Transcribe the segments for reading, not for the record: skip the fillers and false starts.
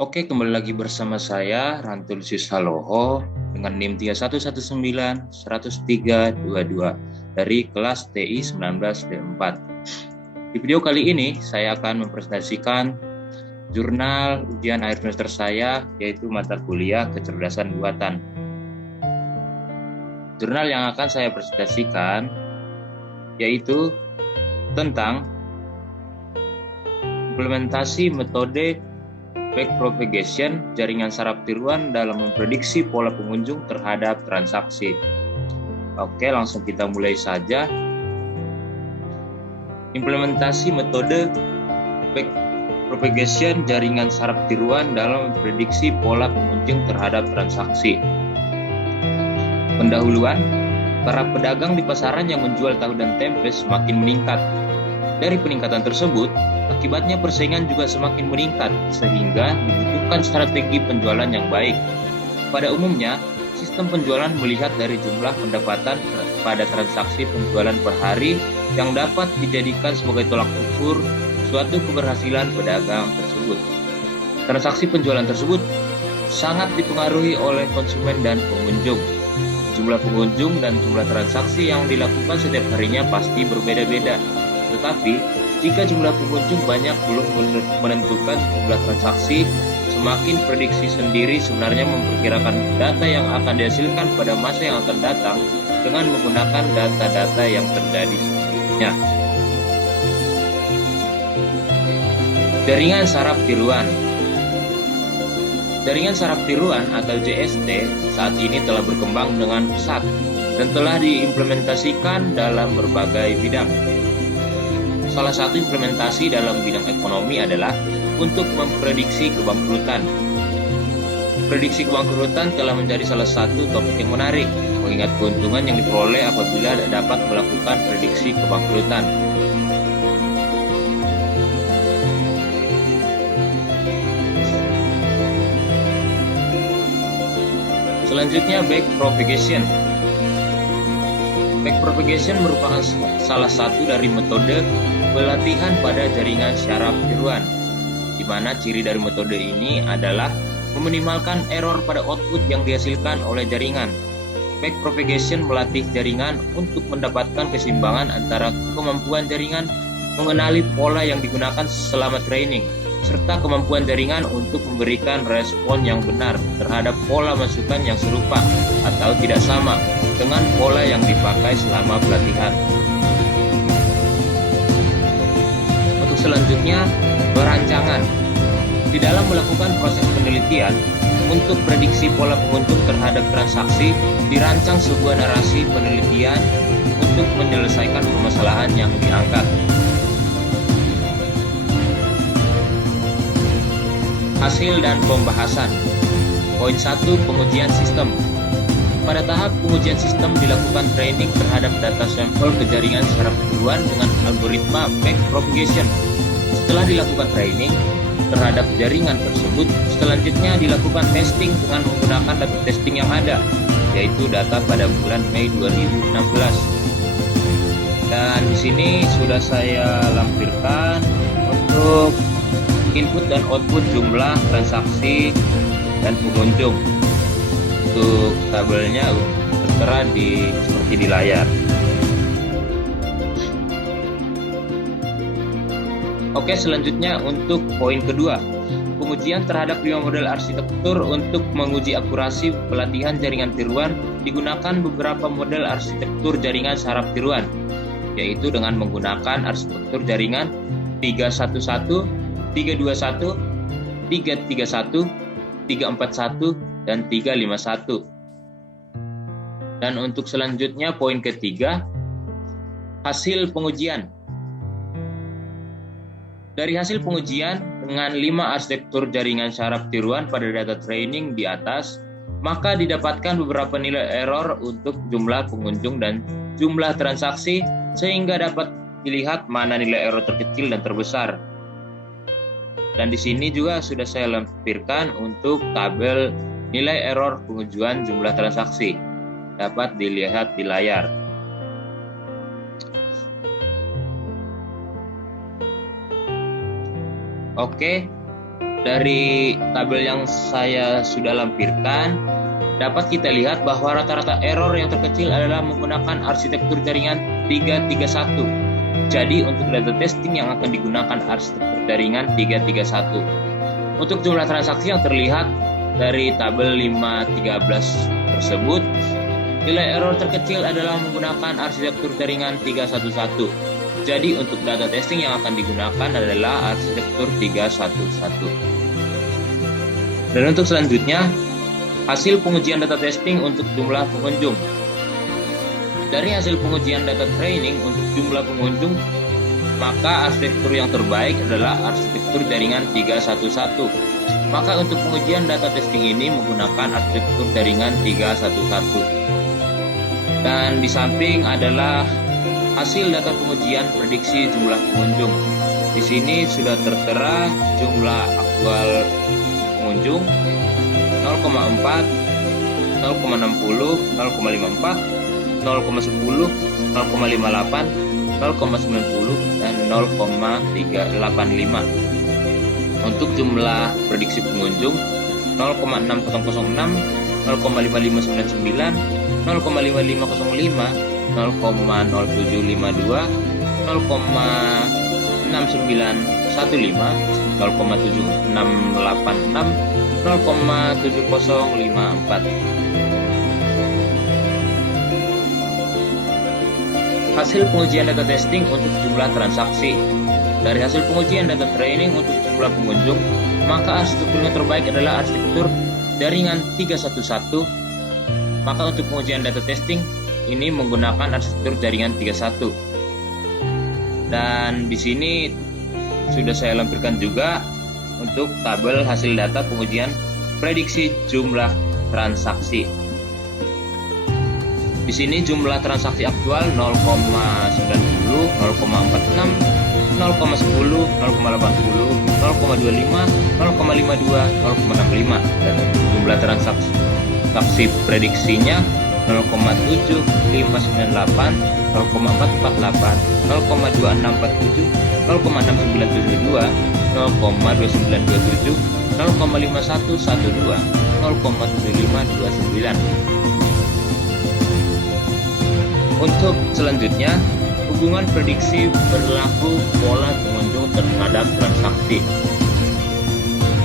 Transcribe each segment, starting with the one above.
Oke, kembali lagi bersama saya Rantul Sisaloho dengan NIM 3191-10322 dari kelas TI 19D4. Di video kali ini saya akan mempresentasikan jurnal ujian akhir semester saya, yaitu mata kuliah kecerdasan buatan. Jurnal yang akan saya presentasikan yaitu tentang implementasi metode backpropagation jaringan saraf tiruan dalam memprediksi pola pengunjung terhadap transaksi. Oke, langsung kita mulai saja. Implementasi metode backpropagation jaringan saraf tiruan dalam memprediksi pola pengunjung terhadap transaksi. Pendahuluan, para pedagang di pasaran yang menjual tahu dan tempe semakin meningkat. Dari peningkatan tersebut, akibatnya persaingan juga semakin meningkat, sehingga dibutuhkan strategi penjualan yang baik. Pada umumnya, sistem penjualan melihat dari jumlah pendapatan pada transaksi penjualan per hari yang dapat dijadikan sebagai tolak ukur suatu keberhasilan pedagang tersebut. Transaksi penjualan tersebut sangat dipengaruhi oleh konsumen dan pengunjung. Jumlah pengunjung dan jumlah transaksi yang dilakukan setiap harinya pasti berbeda-beda. Tetapi, jika jumlah pengunjung banyak belum menentukan jumlah transaksi, semakin prediksi sendiri sebenarnya memperkirakan data yang akan dihasilkan pada masa yang akan datang dengan menggunakan data-data yang terjadi sebelumnya. Jaringan saraf tiruan. Jaringan saraf tiruan atau JST saat ini telah berkembang dengan pesat dan telah diimplementasikan dalam berbagai bidang. Salah satu implementasi dalam bidang ekonomi adalah untuk memprediksi kebangkrutan. Prediksi kebangkrutan telah menjadi salah satu topik yang menarik, mengingat keuntungan yang diperoleh apabila dapat melakukan prediksi kebangkrutan. Selanjutnya, backpropagation. Backpropagation merupakan salah satu dari metode pelatihan pada jaringan saraf tiruan, di mana ciri dari metode ini adalah meminimalkan error pada output yang dihasilkan oleh jaringan. Backpropagation melatih jaringan untuk mendapatkan keseimbangan antara kemampuan jaringan mengenali pola yang digunakan selama training, serta kemampuan jaringan untuk memberikan respon yang benar terhadap pola masukan yang serupa atau tidak sama dengan pola yang dipakai selama pelatihan. Untuk selanjutnya, perancangan. Di dalam melakukan proses penelitian, untuk prediksi pola pengunjung terhadap transaksi, dirancang sebuah narasi penelitian untuk menyelesaikan permasalahan yang diangkat. Hasil dan pembahasan. Poin 1, pengujian sistem. Pada tahap pengujian sistem dilakukan training terhadap data sampel ke jaringan saraf tiruan dengan algoritma backpropagation. Setelah dilakukan training terhadap jaringan tersebut, selanjutnya dilakukan testing dengan menggunakan data testing yang ada, yaitu data pada bulan Mei 2016. Dan di sini sudah saya lampirkan untuk input dan output jumlah transaksi dan pengunjung. Untuk tabelnya tertera seperti di layar. Oke, selanjutnya untuk poin kedua, pengujian terhadap 5 model arsitektur untuk menguji akurasi pelatihan jaringan tiruan. Digunakan beberapa model arsitektur jaringan saraf tiruan, yaitu dengan menggunakan arsitektur jaringan 311, 321, 331, 341, dan 351. Dan untuk selanjutnya poin ketiga, hasil pengujian. Dari hasil pengujian dengan 5 arsitektur jaringan saraf tiruan pada data training di atas, maka didapatkan beberapa nilai error untuk jumlah pengunjung dan jumlah transaksi, sehingga dapat dilihat mana nilai error terkecil dan terbesar. Dan di sini juga sudah saya lampirkan untuk tabel nilai error pengujian jumlah transaksi. Dapat dilihat di layar. Oke, Dari tabel yang saya sudah lampirkan, dapat kita lihat bahwa rata-rata error yang terkecil adalah menggunakan arsitektur jaringan 331. Jadi untuk data testing yang akan digunakan arsitektur jaringan 331. Untuk jumlah transaksi yang terlihat dari tabel 513 tersebut, nilai error terkecil adalah menggunakan arsitektur jaringan 311. Jadi untuk data testing yang akan digunakan adalah arsitektur 311. Dan untuk selanjutnya, hasil pengujian data testing untuk jumlah pengunjung. Dari hasil pengujian data training untuk jumlah pengunjung, maka arsitektur yang terbaik adalah arsitektur jaringan 311. Maka untuk pengujian data testing ini menggunakan arsitektur jaringan 311. Dan di samping adalah hasil data pengujian prediksi jumlah pengunjung. Di sini sudah tertera jumlah aktual pengunjung 0,4, 0,60, 0,54, 0,10, 0,58, 0,90, dan 0,385. Untuk jumlah prediksi pengunjung 0,6006, 0,5599, 0,5505, 0,0752, 0,6915, 0,7686, 0,7054. Hasil pengujian data testing untuk jumlah transaksi. Dari hasil pengujian data training untuk jumlah pengunjung, maka arsitektur yang terbaik adalah arsitektur jaringan 311. Maka untuk pengujian data testing ini menggunakan arsitektur jaringan 31. Dan di sini sudah saya lampirkan juga untuk tabel hasil data pengujian prediksi jumlah transaksi. Di sini jumlah transaksi aktual 0,90, 0,46, 0,10, 0,80, 0,25, 0,52, 0,65, dan jumlah transaksi prediksinya 0,7598, 0,448, 0,2647, 0,6972, 0,2927, 0,5112, 0,7529. Untuk selanjutnya, hubungan prediksi perilaku pola pengunjung terhadap transaksi.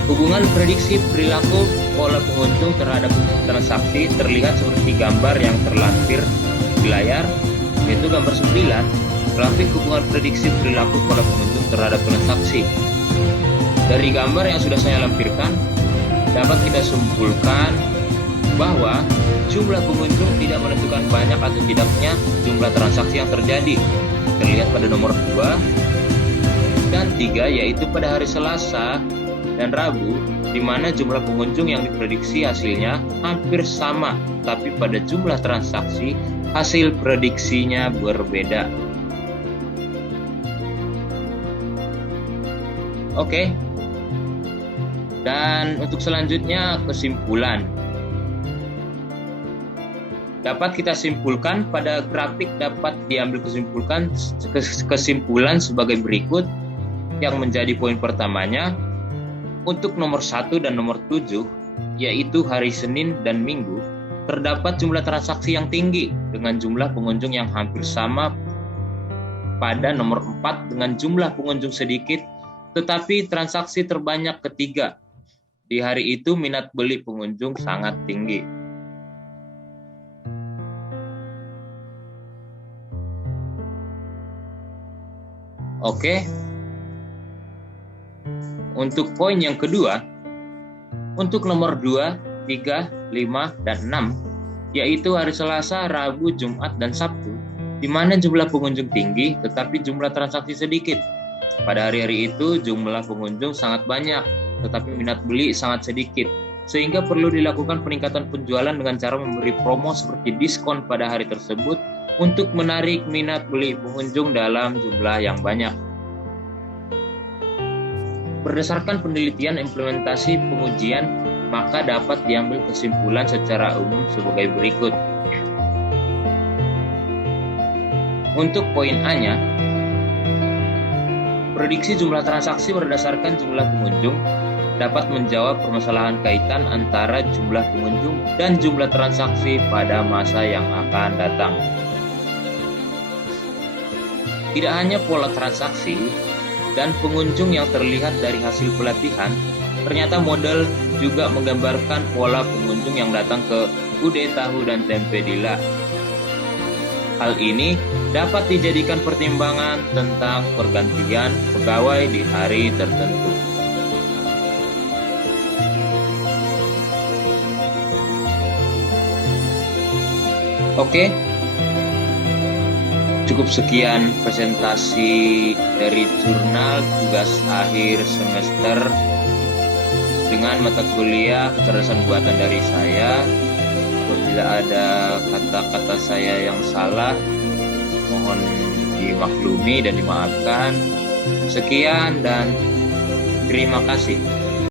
Hubungan prediksi perilaku pola pengunjung terhadap transaksi terlihat seperti gambar yang terlampir di layar, yaitu gambar 9, grafik hubungan prediksi perilaku pola pengunjung terhadap transaksi. Dari gambar yang sudah saya lampirkan, dapat kita simpulkan bahwa jumlah pengunjung tidak menentukan banyak atau tidaknya jumlah transaksi yang terjadi. Terlihat pada nomor 2 dan 3, yaitu pada hari Selasa dan Rabu, di mana jumlah pengunjung yang diprediksi hasilnya hampir sama, tapi pada jumlah transaksi hasil prediksinya berbeda. Oke. Dan untuk selanjutnya, kesimpulan. Dapat kita simpulkan pada grafik dapat diambil kesimpulan sebagai berikut, yang menjadi poin pertamanya. Untuk nomor 1 dan nomor 7, yaitu hari Senin dan Minggu, terdapat jumlah transaksi yang tinggi dengan jumlah pengunjung yang hampir sama pada nomor 4 dengan jumlah pengunjung sedikit, tetapi transaksi terbanyak ketiga. Di hari itu minat beli pengunjung sangat tinggi. Oke. Untuk poin yang kedua, untuk nomor 2, 3, 5, dan 6, yaitu hari Selasa, Rabu, Jumat, dan Sabtu, di mana jumlah pengunjung tinggi tetapi jumlah transaksi sedikit. Pada hari-hari itu jumlah pengunjung sangat banyak tetapi minat beli sangat sedikit, sehingga perlu dilakukan peningkatan penjualan dengan cara memberi promo seperti diskon pada hari tersebut untuk menarik minat beli pengunjung dalam jumlah yang banyak. Berdasarkan penelitian implementasi pengujian, maka dapat diambil kesimpulan secara umum sebagai berikut. Untuk poin A-nya, prediksi jumlah transaksi berdasarkan jumlah pengunjung dapat menjawab permasalahan kaitan antara jumlah pengunjung dan jumlah transaksi pada masa yang akan datang. Tidak hanya pola transaksi dan pengunjung yang terlihat dari hasil pelatihan, ternyata model juga menggambarkan pola pengunjung yang datang ke Bude Tahu dan Tempe Dila. Hal ini dapat dijadikan pertimbangan tentang pergantian pegawai di hari tertentu. Oke, cukup sekian presentasi dari jurnal tugas akhir semester dengan mata kuliah kecerdasan buatan dari saya. Apabila ada kata-kata saya yang salah, mohon dimaklumi dan dimaafkan. Sekian dan terima kasih.